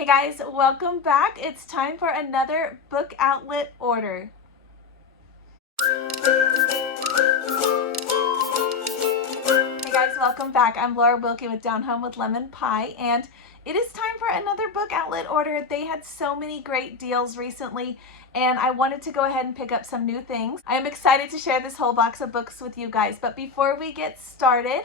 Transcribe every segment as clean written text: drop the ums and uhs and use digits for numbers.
Hey guys, welcome back. It's time for another book outlet order. Hey guys, welcome back. I'm Laura Wilkie with Down Home with Lemon Pie, and it is time for another book outlet order. They had so many great deals recently, and I wanted to go ahead and pick up some new things. I am excited to share this whole box of books with you guys, but before we get started,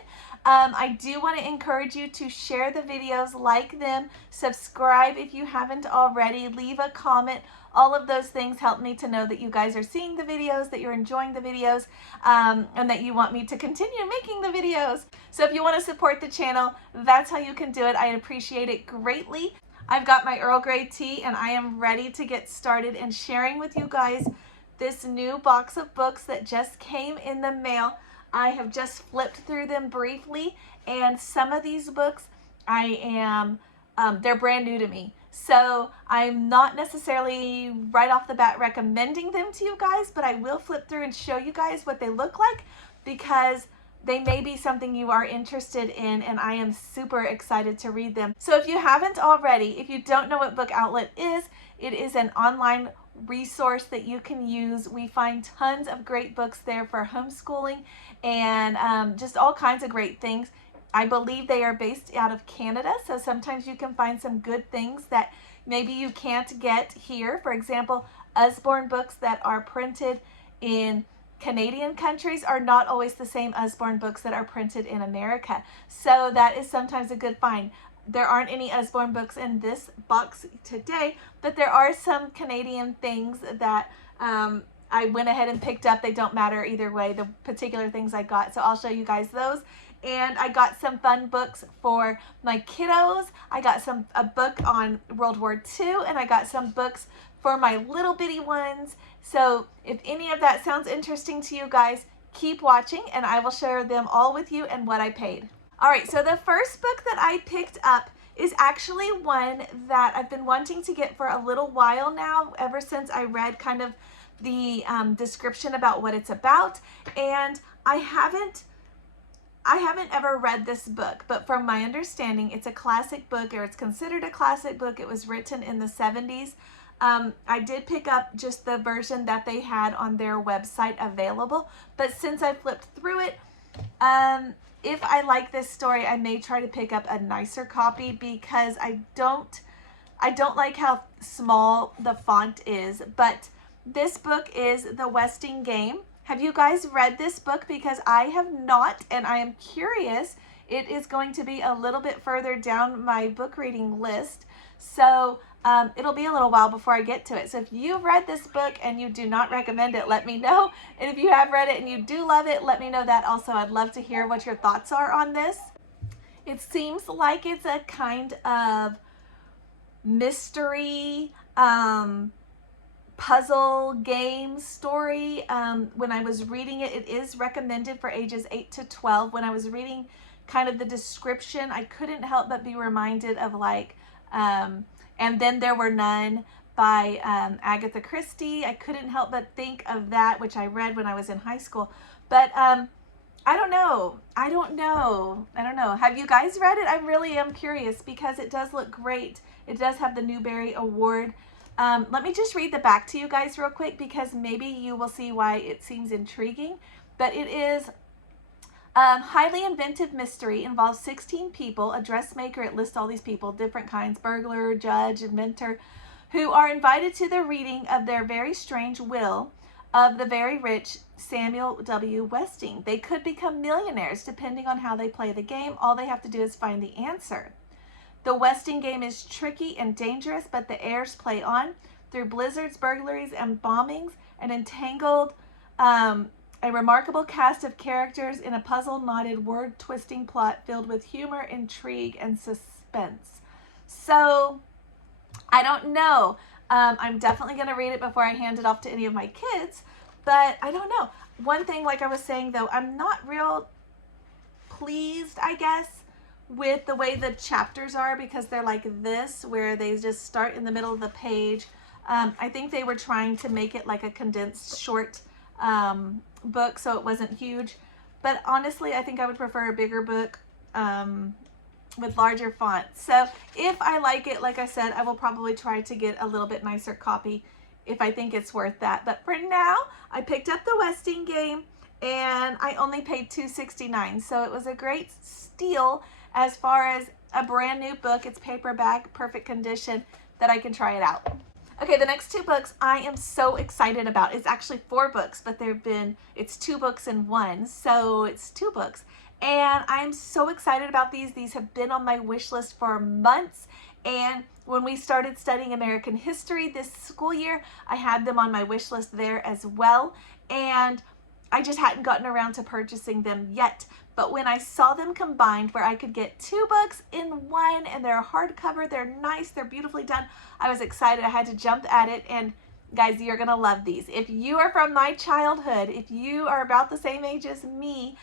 I do want to encourage you to share the videos, like them, subscribe if you haven't already, leave a comment. All of those things help me to know that you guys are seeing the videos, that you're enjoying the videos, and that you want me to continue making the videos. So if you want to support the channel, that's how you can do it. I appreciate it greatly. I've got my Earl Grey tea and I am ready to get started and sharing with you guys this new box of books that just came in the mail. I have just flipped through them briefly, and some of these books they're brand new to me. So I'm not necessarily right off the bat recommending them to you guys, but I will flip through and show you guys what they look like because they may be something you are interested in, and I am super excited to read them. So if you haven't already, if you don't know what Book Outlet is, it is an online resource that you can use. We find tons of great books there for homeschooling and just all kinds of great things. I believe they are based out of Canada, so sometimes you can find some good things that maybe you can't get here. For example, Usborne books that are printed in Canadian countries are not always the same Usborne books that are printed in America. So that is sometimes a good find. There aren't any Usborne books in this box today, but there are some Canadian things that I went ahead and picked up. They don't matter either way, the particular things I got. So I'll show you guys those. And I got some fun books for my kiddos. I got a book on World War II, and I got some books for my little bitty ones. So if any of that sounds interesting to you guys, keep watching and I will share them all with you and what I paid. All right, so the first book that I picked up is actually one that I've been wanting to get for a little while now, ever since I read kind of the description about what it's about. And I haven't ever read this book, but from my understanding, it's a classic book, or it's considered a classic book. It was written in the 70s. I did pick up just the version that they had on their website available, but since I flipped through it, if I like this story, I may try to pick up a nicer copy because I don't like how small the font is. But this book is The Westing Game. Have you guys read this book? Because I have not, and I am curious. It is going to be a little bit further down my book reading list, so it'll be a little while before I get to it. So if you've read this book and you do not recommend it, let me know. And if you have read it and you do love it, let me know that also. I'd love to hear what your thoughts are on this. It seems like it's a kind of mystery, puzzle game story. When I was reading it, it is recommended for ages 8 to 12. When I was reading kind of the description, I couldn't help but be reminded of like And Then There Were None by Agatha Christie. I couldn't help but think of that, which I read when I was in high school. But I don't know. Have you guys read it? I really am curious because it does look great. It does have the Newbery Award. Let me just read the back to you guys real quick because maybe you will see why it seems intriguing. But it is highly inventive mystery, involves 16 people, a dressmaker, it lists all these people, different kinds, burglar, judge, inventor, who are invited to the reading of their very strange will of the very rich Samuel W. Westing. They could become millionaires depending on how they play the game. All they have to do is find the answer. The Westing game is tricky and dangerous, but the heirs play on through blizzards, burglaries, and bombings, and entangled a remarkable cast of characters in a puzzle-knotted, word-twisting plot filled with humor, intrigue, and suspense. So, I don't know. I'm definitely going to read it before I hand it off to any of my kids, but I don't know. One thing, like I was saying, though, I'm not real pleased, I guess, with the way the chapters are because they're like this, where they just start in the middle of the page. I think they were trying to make it like a condensed short book, so it wasn't huge, but honestly I think I would prefer a bigger book. with larger fonts. So if I like it, like I said, I will probably try to get a little bit nicer copy if I think it's worth that. But for now, I picked up the Westingame and I only paid $2.69. So it was a great steal as far as a brand new book. It's paperback, perfect condition, that I can try it out. Okay, the next two books I am so excited about. It's actually 4 books, but it's 2 books in one. So it's 2 books. And I'm so excited about these. These have been on my wish list for months. And when we started studying American history this school year, I had them on my wish list there as well. And I just hadn't gotten around to purchasing them yet. But when I saw them combined where I could get 2 books in one, and they're hardcover, they're nice, they're beautifully done, I was excited. I had to jump at it. And guys, you're gonna love these. If you are from my childhood, if you are about the same age as me,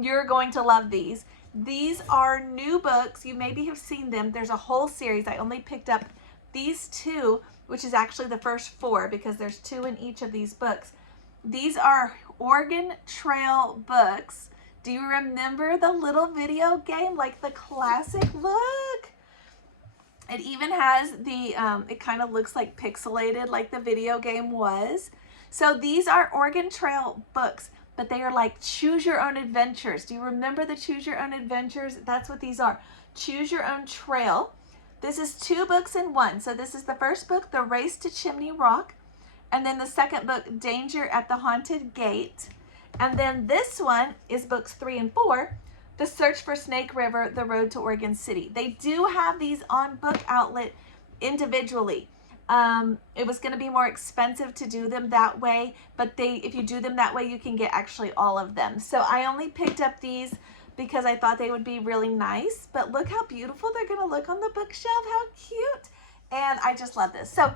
you're going to love these. These are new books. You maybe have seen them. There's a whole series. I only picked up these 2, which is actually the first 4 because there's 2 in each of these books. These are Oregon Trail books. Do you remember the little video game, like the classic look? It even has the, it kind of looks like pixelated like the video game was. So these are Oregon Trail books, but they are like choose your own adventures. Do you remember the choose your own adventures? That's what these are. Choose your own trail. This is 2 books in one. So this is the first book, The Race to Chimney Rock. And then the second book, Danger at the Haunted Gate. And then this one is books 3 and 4, The Search for Snake River, The Road to Oregon City. They do have these on Book Outlet individually. It was going to be more expensive to do them that way, but if you do them that way, you can get actually all of them. So I only picked up these because I thought they would be really nice, but look how beautiful they're going to look on the bookshelf. How cute. And I just love this. So,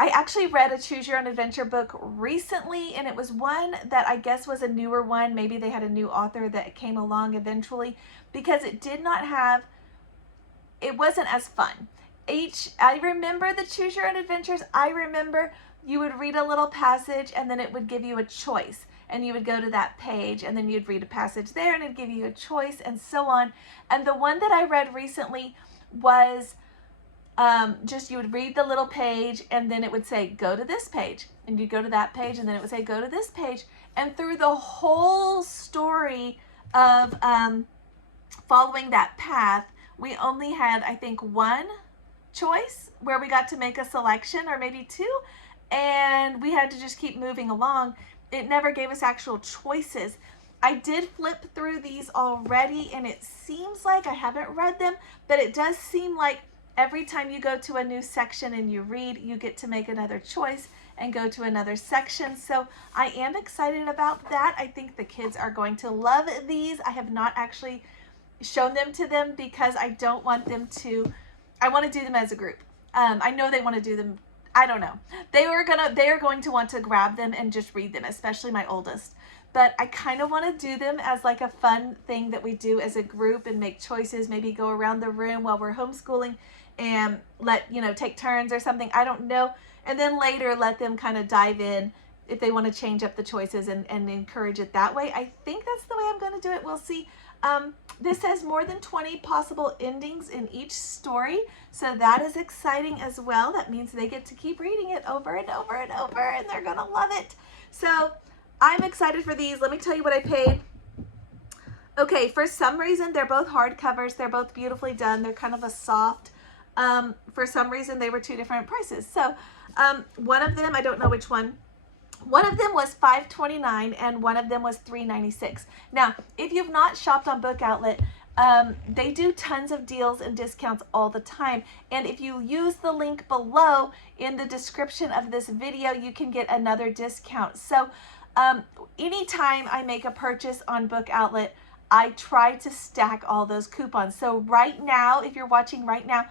I actually read a Choose Your Own Adventure book recently, and it was one that I guess was a newer one. Maybe they had a new author that came along eventually, because it wasn't as fun. I remember the Choose Your Own Adventures. I remember you would read a little passage and then it would give you a choice, and you would go to that page and then you'd read a passage there and it'd give you a choice and so on. And the one that I read recently was just you would read the little page and then it would say go to this page, and you'd go to that page and then it would say go to this page. And through the whole story of following that path, we only had, I think, 1 choice where we got to make a selection, or maybe 2, and we had to just keep moving along. It never gave us actual choices. I did flip through these already, and it seems like I haven't read them, but it does seem like every time you go to a new section and you read, you get to make another choice and go to another section. So I am excited about that. I think the kids are going to love these. I have not actually shown them to them because I don't want them to, I want to do them as a group. I know they want to do them. I don't know. They are going to want to grab them and just read them, especially my oldest. But I kind of want to do them as like a fun thing that we do as a group and make choices, maybe go around the room while we're homeschooling and take turns or something. I don't know. And then later let them kind of dive in if they want to change up the choices and encourage it that way. I think that's the way I'm going to do it. We'll see. This has more than 20 possible endings in each story, so that is exciting as well. That means they get to keep reading it over and over and over, and they're gonna love it. So I'm excited for these. Let me tell you what I paid. Okay, for some reason they're both hardcovers. They're both beautifully done. They're kind of a soft. For some reason they were 2 different prices. So one of them, I don't know which one. One of them was $5.29 and one of them was $3.96. Now, if you've not shopped on Book Outlet, they do tons of deals and discounts all the time. And if you use the link below in the description of this video, you can get another discount. So anytime I make a purchase on Book Outlet, I try to stack all those coupons. So right now, if you're watching right now,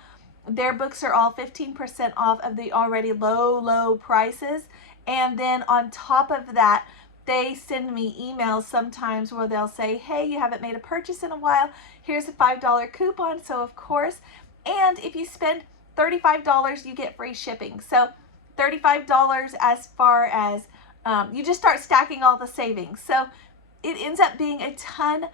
their books are all 15% off of the already low prices. And then on top of that, they send me emails sometimes where they'll say, hey, you haven't made a purchase in a while. Here's a $5 coupon. So of course, and if you spend $35, you get free shipping. So $35 as far as you just start stacking all the savings. So it ends up being a ton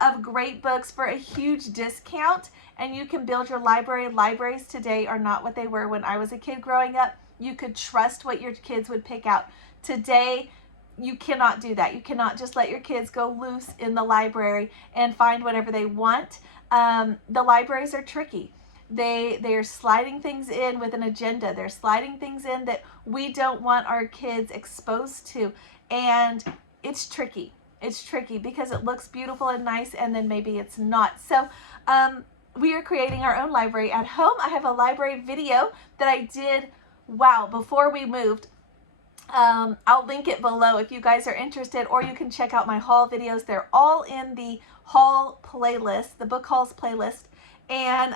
of great books for a huge discount, and you can build your library. Libraries today are not what they were when I was a kid growing up. You could trust what your kids would pick out. Today, you cannot do that. You cannot just let your kids go loose in the library and find whatever they want. The libraries are tricky. They're sliding things in with an agenda. They're sliding things in that we don't want our kids exposed to. And it's tricky. It's tricky because it looks beautiful and nice, and then maybe it's not. So we are creating our own library at home. I have a library video that I did, wow, before we moved. I'll link it below if you guys are interested, or you can check out my haul videos. They're all in the haul playlist, the book hauls playlist. And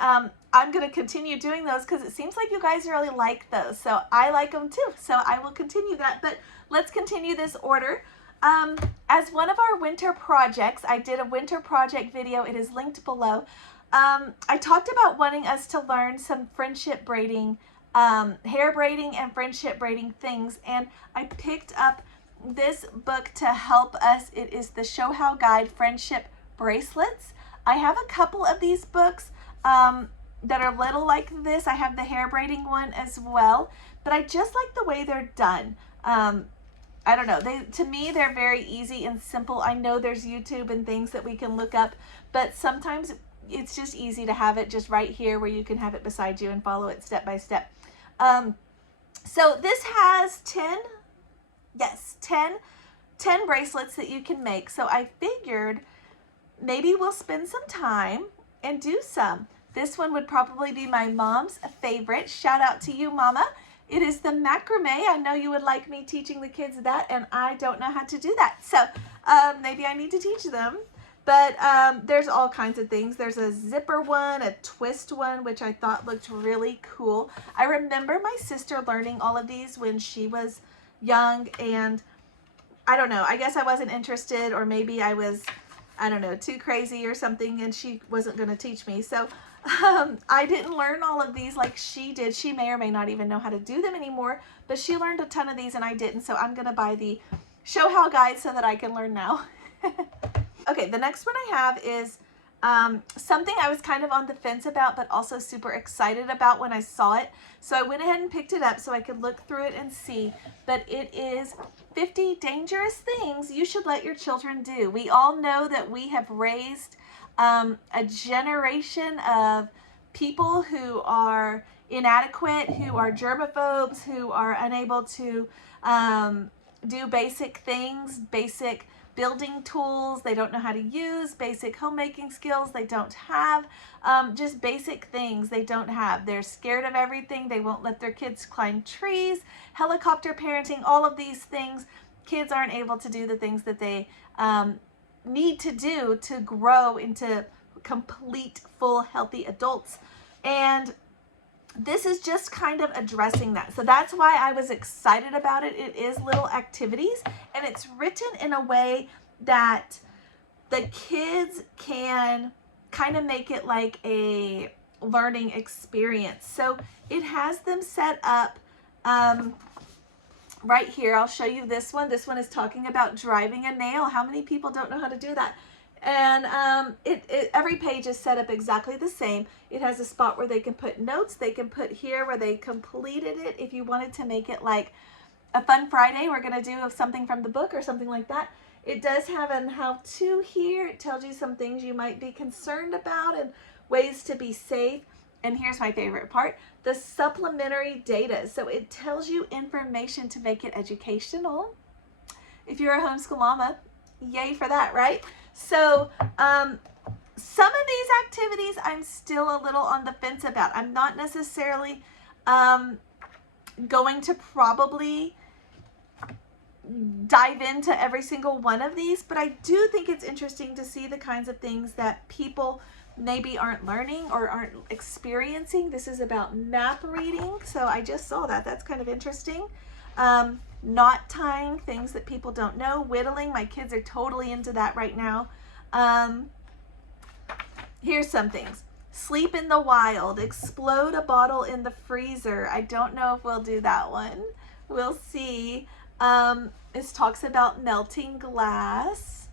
I'm going to continue doing those because it seems like you guys really like those. So I like them too. So I will continue that. But let's continue this order. As one of our winter projects, I did a winter project video. It is linked below. I talked about wanting us to learn some friendship braiding, hair braiding and friendship braiding things. And I picked up this book to help us. It is the Show How Guide Friendship Bracelets. I have a couple of these books that are little like this. I have the hair braiding one as well, but I just like the way they're done. I don't know, to me they're very easy and simple. I know there's YouTube and things that we can look up, but sometimes it's just easy to have it just right here where you can have it beside you and follow it step by step. So this has 10 bracelets that you can make. So I figured maybe we'll spend some time and do some. This one would probably be my mom's favorite. Shout out to you, Mama. It is the macrame. I know you would like me teaching the kids that, and I don't know how to do that. So maybe I need to teach them. But there's all kinds of things. There's a zipper one, a twist one, which I thought looked really cool. I remember my sister learning all of these when she was young, and I don't know, I guess I wasn't interested, or maybe I was, I don't know, too crazy or something, and she wasn't going to teach me. So I didn't learn all of these like she did. She may or may not even know how to do them anymore, but she learned a ton of these and I didn't. So I'm going to buy the Show How guide so that I can learn now. Okay, the next one I have is something I was kind of on the fence about, but also super excited about when I saw it. So I went ahead and picked it up so I could look through it and see. But it is 50 dangerous things you should let your children do. We all know that we have raised a generation of people who are inadequate, who are germaphobes, who are unable to do basic things, basic building tools they don't know how to use, basic homemaking skills they don't have, just basic things they don't have. They're scared of everything. They won't let their kids climb trees, helicopter parenting, all of these things. Kids aren't able to do the things that they need to do to grow into complete, full, healthy adults. And this is just kind of addressing that. So that's why I was excited about it. It is little activities, and it's written in a way that the kids can kind of make it like a learning experience. So it has them set up right here. I'll show you this one. This one is talking about driving a nail. How many people don't know how to do that? And every page is set up exactly the same. It has a spot where they can put notes. They can put here where they completed it. If you wanted to make it like a fun Friday, we're going to do something from the book or something like that. It does have a how-to here. It tells you some things you might be concerned about and ways to be safe. And here's my favorite part, the supplementary data. So it tells you information to make it educational. If you're a homeschool mama, yay for that, right? So some of these activities I'm still a little on the fence about. I'm not necessarily going to probably dive into every single one of these, but I do think it's interesting to see the kinds of things that people maybe aren't learning or aren't experiencing. This is about map reading, so I just saw that. That's kind of interesting. Knot tying, things that people don't know. Whittling, my kids are totally into that right now. Here's some things. Sleep in the wild, explode a bottle in the freezer. I don't know if we'll do that one. We'll see. This talks about melting glass.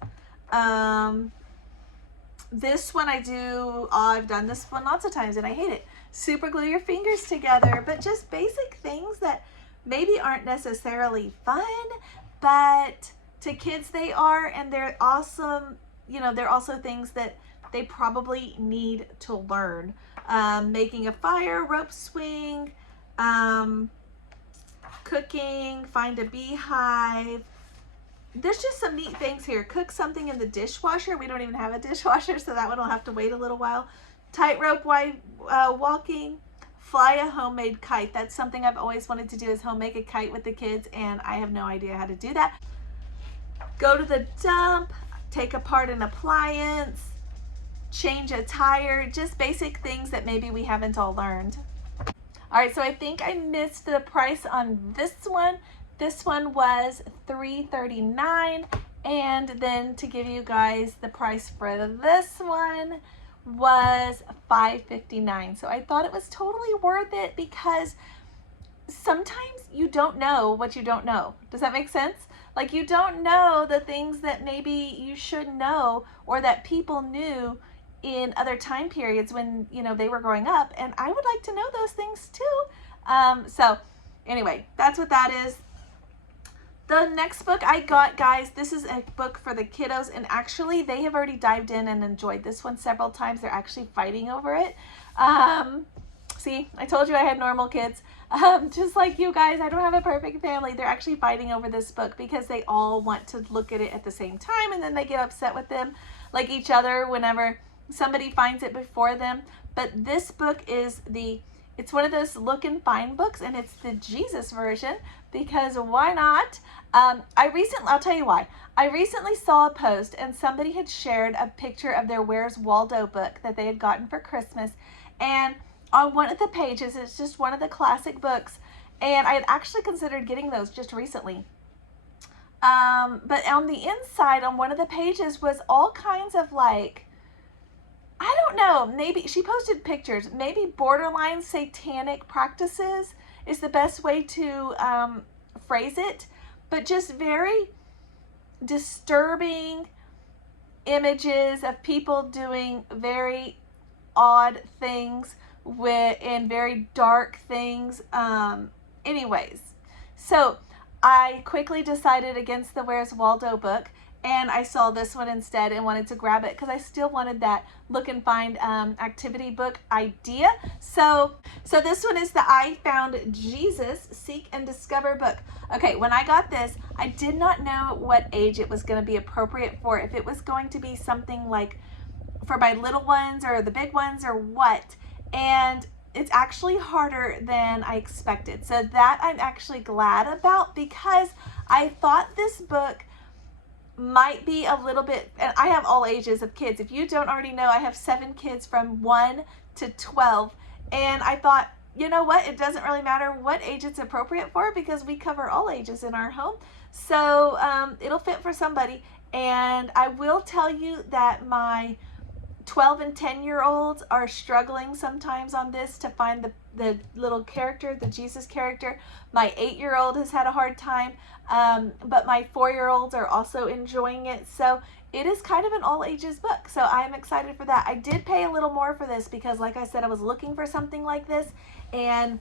This one I've done this one lots of times and I hate it. Super glue your fingers together, but just basic things that maybe aren't necessarily fun, but to kids they are, and they're awesome. You know, they're also things that they probably need to learn. Making a fire, rope swing, cooking, find a beehive. There's just some neat things here. Cook something in the dishwasher. We don't even have a dishwasher, so that one will have to wait a little while. Tightrope walking. Fly a homemade kite. That's something I've always wanted to do, is make a kite with the kids, and I have no idea how to do that. Go to the dump. Take apart an appliance. Change a tire. Just basic things that maybe we haven't all learned. All right, so I think I missed the price on this one. This one was $3.39, and then to give you guys the price for this one was $5.59. So I thought it was totally worth it, because sometimes you don't know what you don't know. Does that make sense? Like, you don't know the things that maybe you should know, or that people knew in other time periods when, you know, they were growing up, and I would like to know those things too. So anyway, that's what that is. The next book I got, guys, this is a book for the kiddos, and actually they have already dived in and enjoyed this one several times. They're actually fighting over it. See, I told you I had normal kids. Just like you guys, I don't have a perfect family. They're actually fighting over this book because they all want to look at it at the same time, and then they get upset with them, like each other, whenever somebody finds it before them. But this book is it's one of those look and find books, and it's the Jesus version, because why not? I'll tell you why. I recently saw a post, and somebody had shared a picture of their Where's Waldo book that they had gotten for Christmas, and on one of the pages, it's just one of the classic books, and I had actually considered getting those just recently. But on the inside, on one of the pages, was all kinds of, like, I don't know, maybe she posted pictures, maybe borderline satanic practices is the best way to phrase it, but just very disturbing images of people doing very odd things and very dark things. Anyways, so I quickly decided against the Where's Waldo book, and I saw this one instead and wanted to grab it because I still wanted that look and find activity book idea. So this one is the I Found Jesus Seek and Discover book. Okay, when I got this, I did not know what age it was going to be appropriate for, if it was going to be something like for my little ones or the big ones or what. And it's actually harder than I expected. So that I'm actually glad about, because I thought this book might be a little bit, and I have all ages of kids. If you don't already know, I have 7 kids from 1 to 12. And I thought, you know what? It doesn't really matter what age it's appropriate for, because we cover all ages in our home. So it'll fit for somebody. And I will tell you that my 12 and 10-year-olds are struggling sometimes on this to find the little character, the Jesus character. My 8-year-old has had a hard time, but my 4-year-olds are also enjoying it. So it is kind of an all ages book. So I'm excited for that. I did pay a little more for this because, like I said, I was looking for something like this, and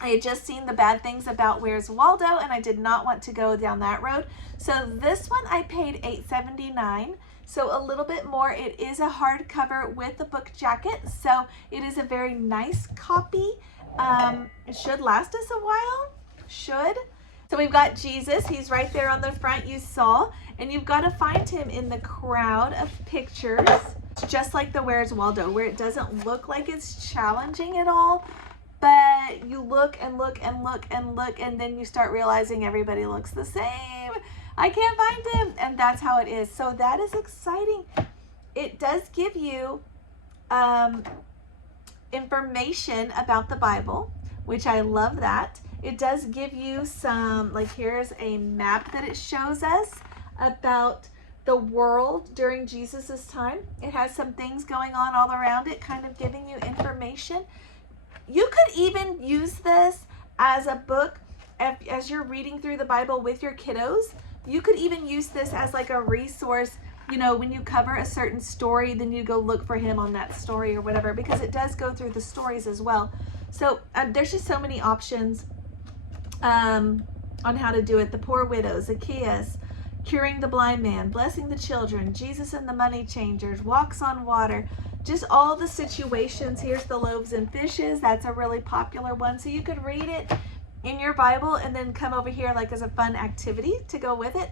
I had just seen the bad things about Where's Waldo, and I did not want to go down that road. So this one I paid $8.79. So a little bit more. It is a hardcover with a book jacket, so it is a very nice copy. It should last us a while. Should. So we've got Jesus. He's right there on the front, you saw, and you've got to find him in the crowd of pictures, just like the Where's Waldo, where it doesn't look like it's challenging at all, but you look and look and look and look, and then you start realizing everybody looks the same. I can't find him, and that's how it is. So that is exciting. It does give you information about the Bible, which I love that. It does give you some, like, here's a map that it shows us about the world during Jesus's time. It has some things going on all around it, kind of giving you information. You could even use this as a book as you're reading through the Bible with your kiddos. You could even use this as like a resource you know, when you cover a certain story, then you go look for him on that story or whatever, because it does go through the stories as well. So there's just so many options on how to do it. The Poor Widow, Zacchaeus, Curing the Blind Man, Blessing the Children, Jesus and the Money Changers, Walks on Water, just all the situations. Here's the Loaves and Fishes. That's a really popular one. So you could read it in your Bible and then come over here like as a fun activity to go with it.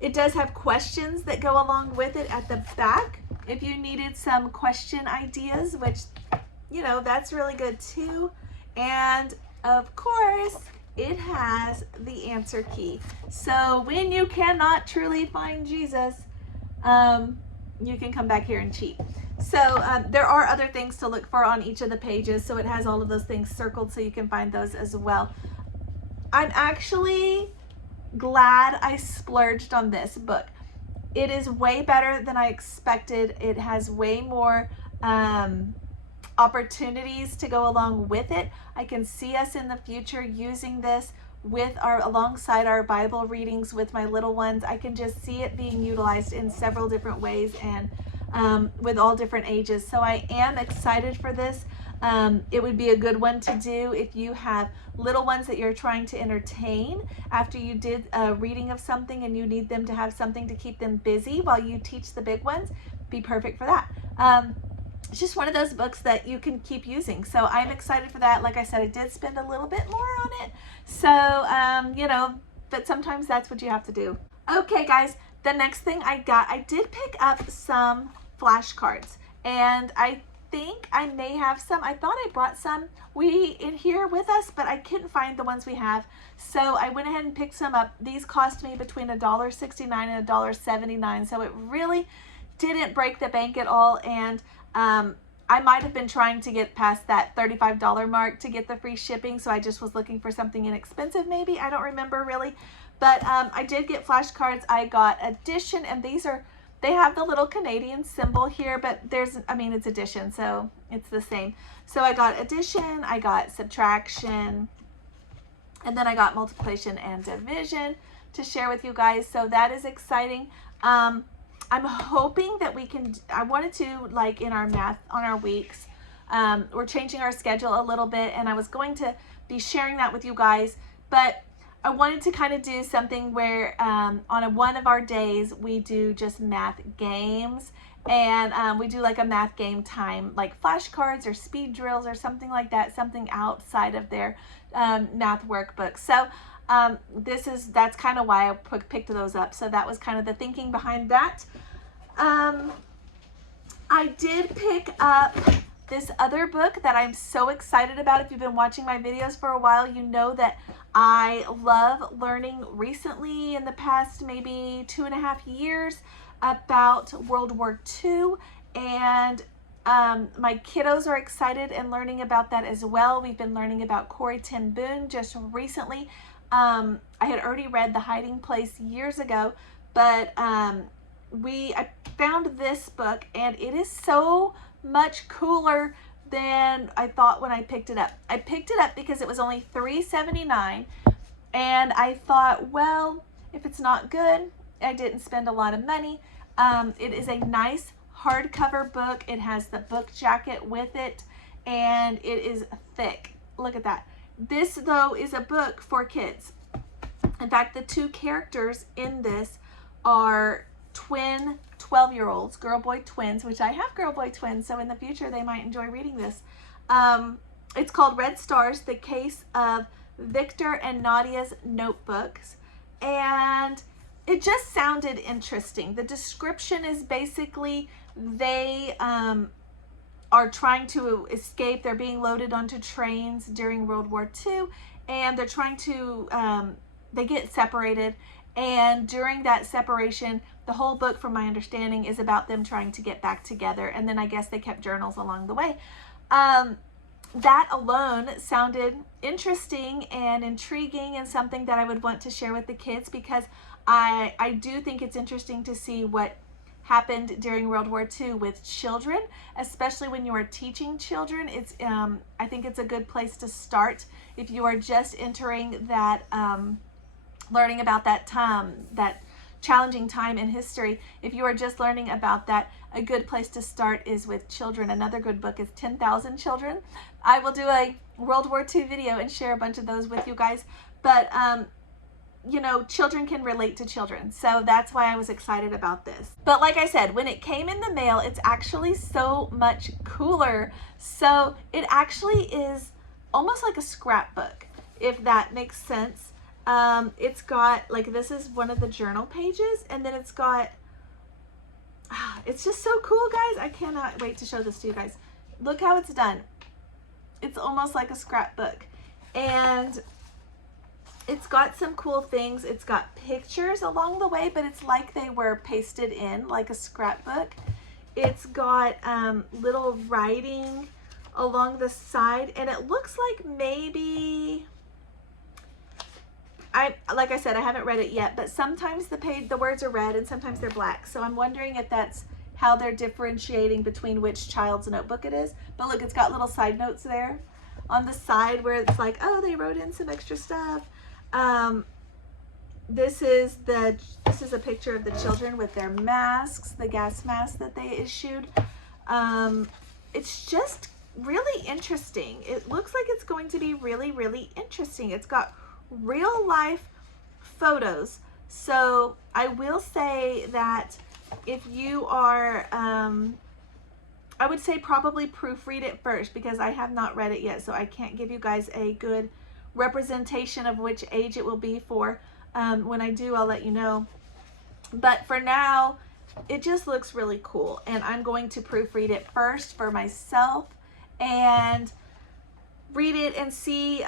It does have questions that go along with it at the back if you needed some question ideas, which, you know, that's really good too. And of course, it has the answer key. So when you cannot truly find Jesus, you can come back here and cheat. So there are other things to look for on each of the pages. So it has all of those things circled so you can find those as well. I'm actually glad I splurged on this book. It is way better than I expected. It has way more opportunities to go along with it. I can see us in the future using this with alongside our Bible readings with my little ones. I can just see it being utilized in several different ways and with all different ages. So I am excited for this. It would be a good one to do if you have little ones that you're trying to entertain after you did a reading of something and you need them to have something to keep them busy while you teach the big ones. Be perfect for that. It's just one of those books that you can keep using. So I'm excited for that. Like I said, I did spend a little bit more on it. So, you know, but sometimes that's what you have to do. Okay, guys, the next thing I did pick up some flashcards, and I think I may have some. I thought I brought some in here with us, but I couldn't find the ones we have. So I went ahead and picked some up. These cost me between $1.69 and $1.79. So it really didn't break the bank at all. And I might have been trying to get past that $35 mark to get the free shipping. So I just was looking for something inexpensive maybe. I don't remember really. But I did get flashcards. I got addition, and they have the little Canadian symbol here, but it's addition, so it's the same. So I got addition, I got subtraction, and then I got multiplication and division to share with you guys. So that is exciting. I'm hoping that I wanted to, like in our math on our weeks, we're changing our schedule a little bit, and I was going to be sharing that with you guys, but I wanted to kind of do something where on one of our days we do just math games, and we do like a math game time, like flashcards or speed drills or something like that, something outside of their math workbook. So that's kind of why I picked those up. So that was kind of the thinking behind that. I did pick up this other book that I'm so excited about. If you've been watching my videos for a while, you know that I love learning recently in the past maybe 2.5 years about World War II, and my kiddos are excited and learning about that as well. We've been learning about Corrie ten Boom just recently. I had already read The Hiding Place years ago, but I found this book, and it is so much cooler than I thought when I picked it up. I picked it up because it was only $3.79, and I thought, well, if it's not good, I didn't spend a lot of money. It is a nice hardcover book. It has the book jacket with it, and it is thick. Look at that. This, though, is a book for kids. In fact, the two characters in this are twin 12-year-olds, girl-boy twins, which I have girl-boy twins, so in the future they might enjoy reading this. It's called Red Stars, The Case of Victor and Nadia's Notebooks, and it just sounded interesting. The description is basically they are trying to escape. They're being loaded onto trains during World War II, and they're trying to, they get separated, and during that separation, the whole book, from my understanding, is about them trying to get back together, and then I guess they kept journals along the way. That alone sounded interesting and intriguing, and something that I would want to share with the kids, because I do think it's interesting to see what happened during World War II with children, especially when you are teaching children. It's I think it's a good place to start if you are just entering that, learning about that time, that challenging time in history. If you are just learning about that, a good place to start is with children. Another good book is 10,000 Children. I will do a World War II video and share a bunch of those with you guys. But, you know, children can relate to children. So that's why I was excited about this. But like I said, when it came in the mail, it's actually so much cooler. So it actually is almost like a scrapbook, if that makes sense. It's got, like, this is one of the journal pages, and then it's got, it's just so cool, guys. I cannot wait to show this to you guys. Look how it's done. It's almost like a scrapbook, and it's got some cool things. It's got pictures along the way, but it's like they were pasted in like a scrapbook. It's got little writing along the side, and it looks like maybe, like I said, I haven't read it yet, but sometimes the words are red and sometimes they're black. So I'm wondering if that's how they're differentiating between which child's notebook it is. But look, it's got little side notes there on the side where it's like, oh, they wrote in some extra stuff. This is a picture of the children with their masks, the gas masks that they issued. It's just really interesting. It looks like it's going to be really, really interesting. It's got real life photos. So I will say that if you are, I would say probably proofread it first, because I have not read it yet, so I can't give you guys a good representation of which age it will be for. When I do, I'll let you know. But for now, it just looks really cool, and I'm going to proofread it first for myself and read it and see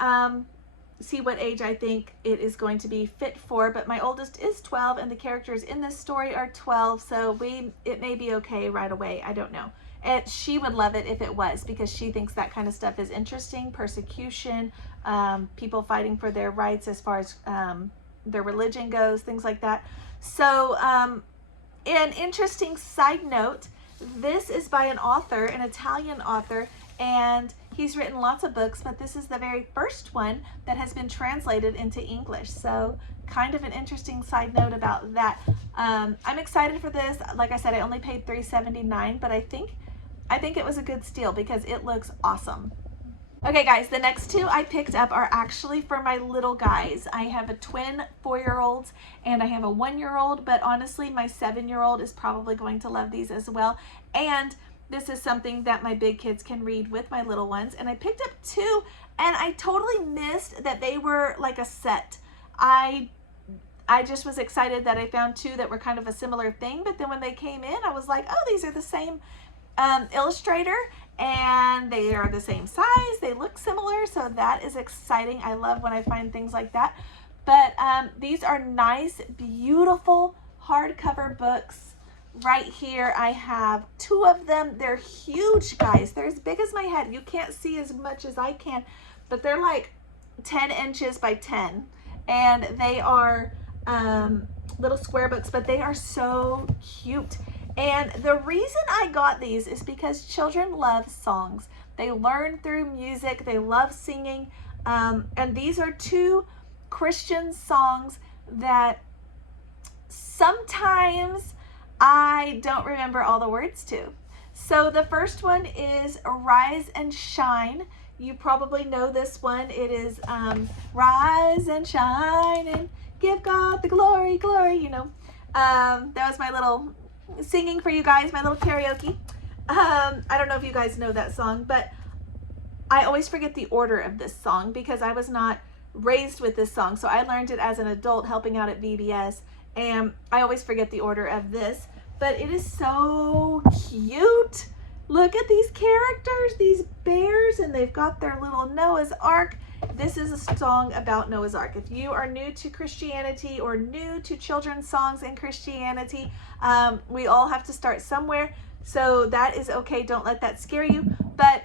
what age I think it is going to be fit for. But my oldest is 12, and the characters in this story are 12, so it may be okay right away. I don't know. And she would love it if it was, because she thinks that kind of stuff is interesting. Persecution, people fighting for their rights as far as their religion goes, things like that. So an interesting side note, this is by an author, an Italian author, and he's written lots of books, but this is the very first one that has been translated into English. So kind of an interesting side note about that. I'm excited for this. Like I said, I only paid $3.79, but I think it was a good steal because it looks awesome. Okay guys, the next two I picked up are actually for my little guys. I have a twin 4-year-olds and I have a 1-year-old, but honestly my 7-year-old is probably going to love these as well. And this is something that my big kids can read with my little ones. And I picked up two, and I totally missed that they were like a set. I just was excited that I found two that were kind of a similar thing, but then when they came in, I was like, oh, these are the same illustrator, and they are the same size. They look similar, so that is exciting. I love when I find things like that. But these are nice, beautiful hardcover books. Right here I have two of them. They're huge, guys. They're as big as my head. You can't see as much as I can, but they're like 10 inches by 10, and they are little square books, but they are so cute. And the reason I got these is because children love songs. They learn through music. They love singing. And these are two Christian songs that sometimes I don't remember all the words to. So the first one is Rise and Shine. You probably know this one. It is rise and shine and give God the glory, glory, you know. That was my little singing for you guys, my little karaoke. I don't know if you guys know that song, but I always forget the order of this song because I was not raised with this song. So I learned it as an adult helping out at VBS, and I always forget the order of this, but it is so cute. Look at these characters, these bears, and they've got their little Noah's Ark. This is a song about Noah's Ark. If you are new to Christianity or new to children's songs in Christianity, we all have to start somewhere. So that is okay. Don't let that scare you. But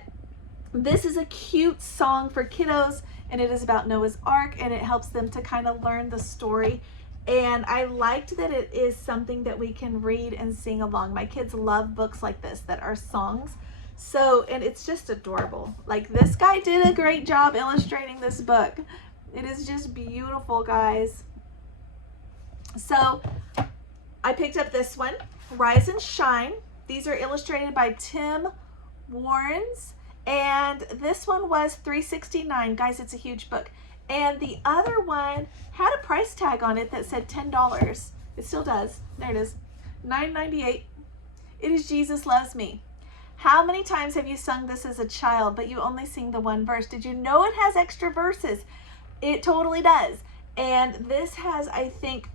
this is a cute song for kiddos, and it is about Noah's Ark, and it helps them to kind of learn the story. And I liked that it is something that we can read and sing along. My kids love books like this that are songs. So, and it's just adorable. Like, this guy did a great job illustrating this book. It is just beautiful, guys. So I picked up this one, Rise and Shine. These are illustrated by Tim Warrens, and this one was $3.69. Guys, it's a huge book. And the other one had a price tag on it that said $10. It still does. There it is, $9.98. It is Jesus Loves Me. How many times have you sung this as a child, but you only sing the one verse? Did you know it has extra verses? It totally does. And this has, I think,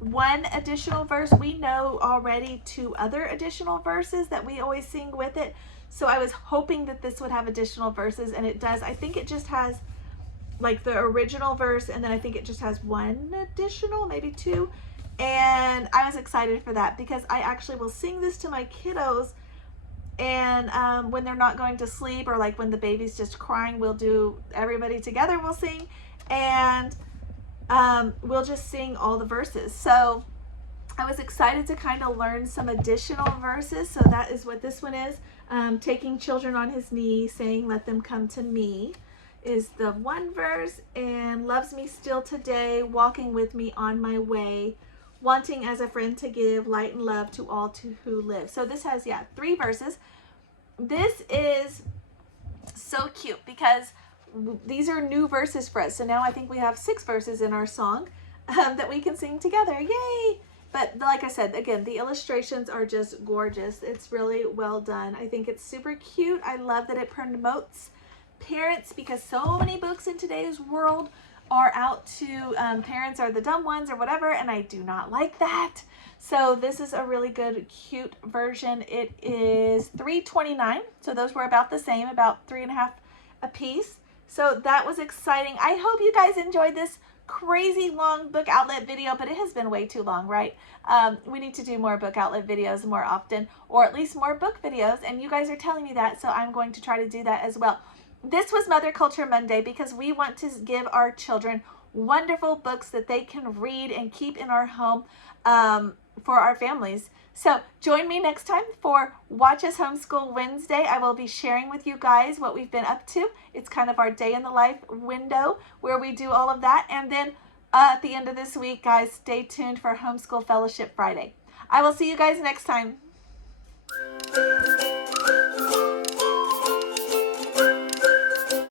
one additional verse. We know already 2 other additional verses that we always sing with it. So I was hoping that this would have additional verses, and it does. I think it just has like the original verse, and then I think it just has 1 additional, maybe 2. And I was excited for that because I actually will sing this to my kiddos, and when they're not going to sleep, or like when the baby's just crying, we'll do, everybody together will sing, and we'll just sing all the verses. So I was excited to kind of learn some additional verses. So that is what this one is. Taking children on his knee, saying, let them come to me, is the one verse. And loves me still today, walking with me on my way, wanting as a friend to give light and love to all who live. So this has, 3 verses. This is so cute because these are new verses for us. So now I think we have 6 verses in our song that we can sing together. Yay! But like I said, again, the illustrations are just gorgeous. It's really well done. I think it's super cute. I love that it promotes parents, because so many books in today's world are out to parents are the dumb ones or whatever, and I do not like that. So this is a really good, cute version. It is $3.29. So those were about the same, about 3.5 a piece. So that was exciting. I hope you guys enjoyed this crazy long book outlet video, but it has been way too long, right? We need to do more book outlet videos more often, or at least more book videos, and you guys are telling me that, so I'm going to try to do that as well. This was Mother Culture Monday because we want to give our children wonderful books that they can read and keep in our home for our families. So join me next time for Watch Us Homeschool Wednesday. I will be sharing with you guys what we've been up to. It's kind of our day in the life window where we do all of that. And then at the end of this week, guys, stay tuned for Homeschool Fellowship Friday. I will see you guys next time.